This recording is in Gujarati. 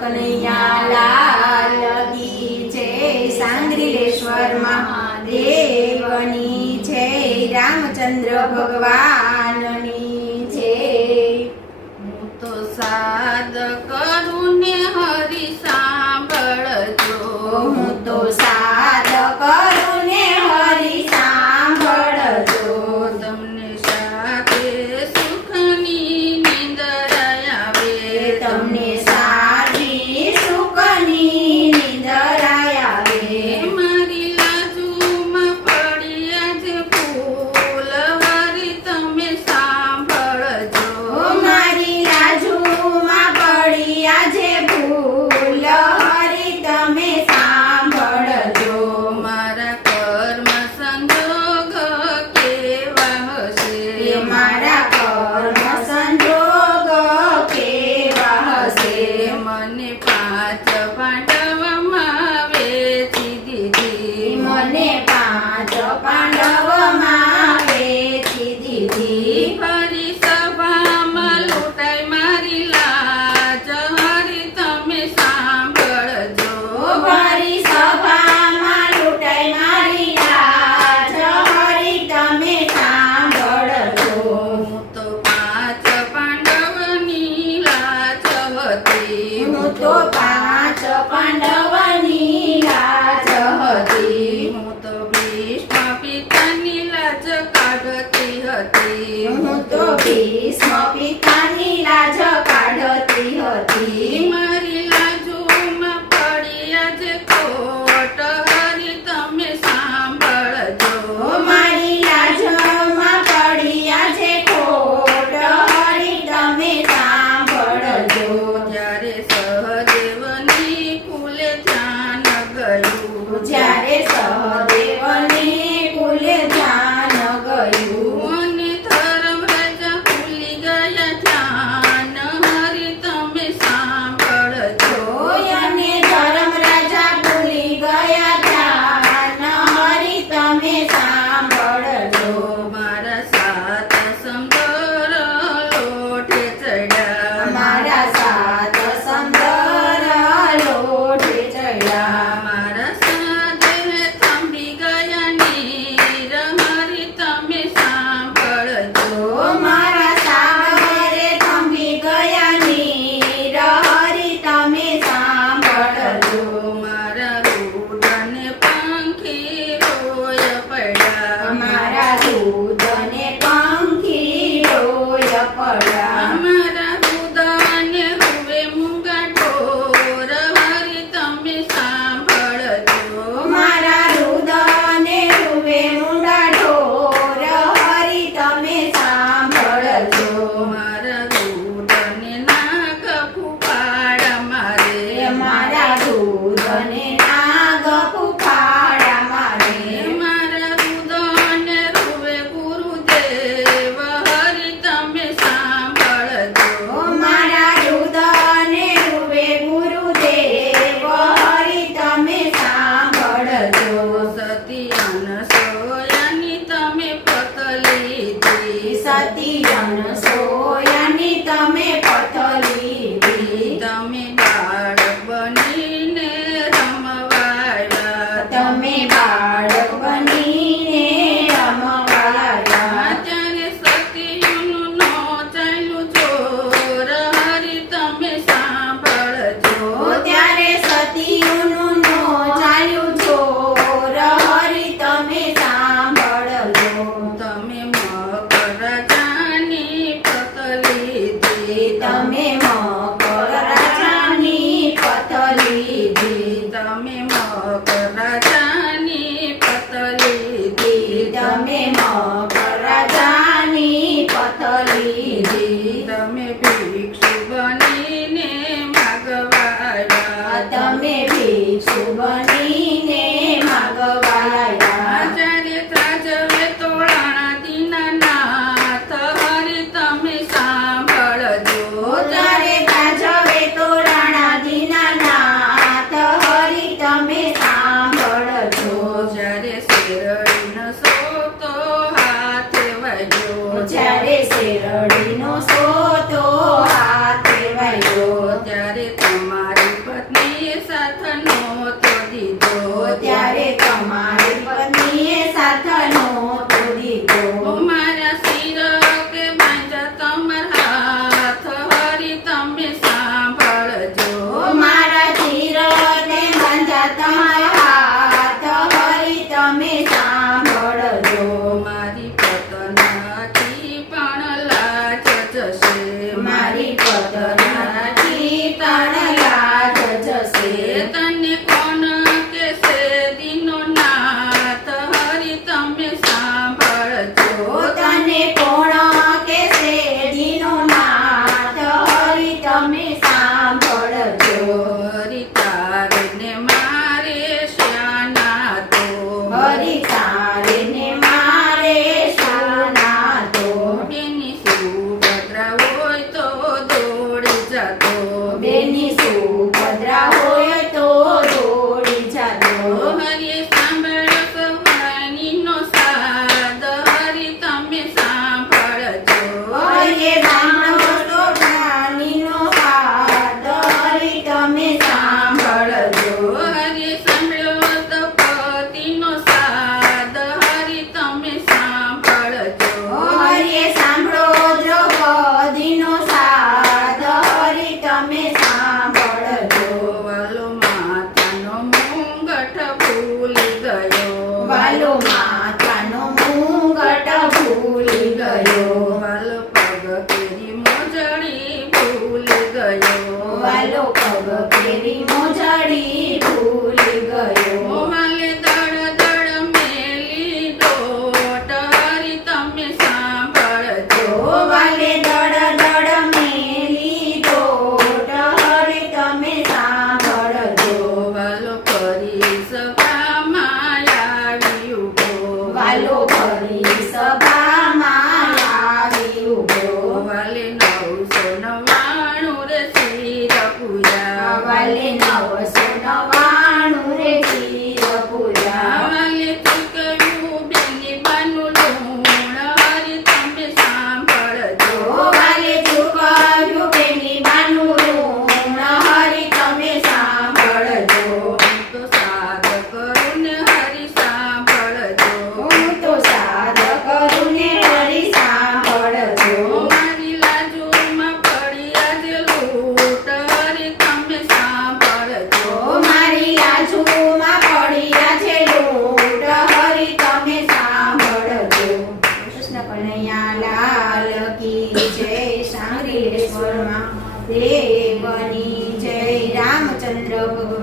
કનૈયા લાલ કી જય, સાંગરીલેશ્વર મહાદેવની જય, રામચંદ્ર ભગવાનની જય। હું તો સાદ કરું ને હરિ સાંભળજો, હું તો સાદ કરું ને હરિ સાંભળજો, તમને સાથે સુખની નિંદર આવે, તમને સારી સુખની નિંદર આવે। મારી લાજુમાં પડ્યા છે ફૂલ હરી તમે સાંભળજો, મારી લાજુમાં પડી આજે ભૂલ હરી તમે સાંભળજો। મારા કર્મ સંજોગ કેવા હશે, મારા કર્મ સંજોગ કેવા હશે, મને પાંચ પાંડવમાં વેચી દીધી, મને પાંચ પાંડવમાં વેચી દીધી। ફરી સભામાં લૂંટાઈ મારી લાજ હરી તમે સાંભળજો, ફરી સભામાં લૂંટાઈ મારી લાજ હરી તમે સાંભળજો। હું તો પાંચ પાંડવની લાજ હતી, હું તો પાંચ પાંડવની લાજ હતી, હું તો ભીષ્મ પિતાની લાજ કાઢતી હતી, હું તો ભીષ્મ પિતાની લાજ કાઢતી હતી। મારી લાજુમાં પડી આજે ખોટ હરી તમે સાંભળજો, મારી લાજમાં પડી આજે ખોટ હરી તમે સાંભળજો। ત્યારે સહદેવની કુલે ધ્યાન ગયું, જ્યારે સહદેવની કુલે ધ્યાન ગયું, અને ધર્મ રાજા ભૂલી ગયા ધ્યાન હરી તમે સાંભળજો, અને ધર્મ રાજા ભૂલી ગયા ધ્યાન હરી તમે સાંભળજો। મારા સાત સંગર લોઠે ચડ્યા, મારા સાત સંદર લોઠે ચડ્યા, મારા સાધે થંભી ગયા નીર હરી તમે સાંભળજો, મારા સાગરે થંભી ગયા નીર હરી તમે સાંભળજો। મારા રૂડને પંખી રોય પડ્યા, મારા દૂધને પંખી રોય પડ્યા, મારા રુદને રૂવે મૂંગા ઢોર હરી તમે સાંભળજો, મારા રુદને રૂવે મુંડા ઢોર હરી તમે સાંભળજો। મારા રૂડને નાગ ફૂફાડા મારે, મારા દૂધને નાગ ફૂફાડા મારે, મારા રુદને રૂવે ગુરુદેવ હરી તમે સાંભળજો, મારા દૂધને રૂવે ગુરુદેવ હરી તમે સાંભળજો। સતી અનસોયાની તમે પત લીધી, સતી અનસોયાની તમે પથ લીધી, તમે બાળક બનીને રમવાયા, તમે બાળક બનીને રમવાયા, ત્યારે સતીનું નો ચાલ્યું ચોર હરી તમે સાંભળજો, ત્યારે સતીઓનું નો ચાલ્યું ચોર હરી તમે સાંભળજો। તમે મકર રાજાની પત લીધી, તમે મકર રાજાની પથ લીધી, તમે મકર રાજાની પત લીધી, તમે મકર રાજાની પથ લીધી, તમે ભિક્ષુ બનીને માગવાયા, તમે ભિક્ષુ બનીને માગવાયા, જ્યારે ત્રાજવે તોળાણા દીનાનાથ હરી તમે સાંભળજો, ત્યારે તાજવે તો રાણા દીનાનાથ હરી તમે સાંભળજો। જ્યારે શેરડીનો સોતો હાથે વાગ્યો, જ્યારે શેરડીનો સોતો હાથે વાગ્યો, ત્યારે તમારી વાલે 999 રે ચીર પૂજા વાલે ચૂકવ્યું બેની બાનું લૂણ હરી તમે સાંભળજો વાલે ચૂકવ્યું બેની બાનું ઋણ હરી તમે સાંભળજો તો સાદ કરું ને હરી સાંભળજો હું તો સાદ કરું ને હરી સાંભળજો મારી લાજુમાં પડી આજે લૂંટ હરી તમે સાંભળજો મારી લાજુમાં પડ્યા છે લૂંટ હરી તમે સાંભળજો કૃષ્ણ કનૈયા લાલ કી જય સાંગરીશ્વર મહાદેવની જય રામચંદ્ર ભગવાન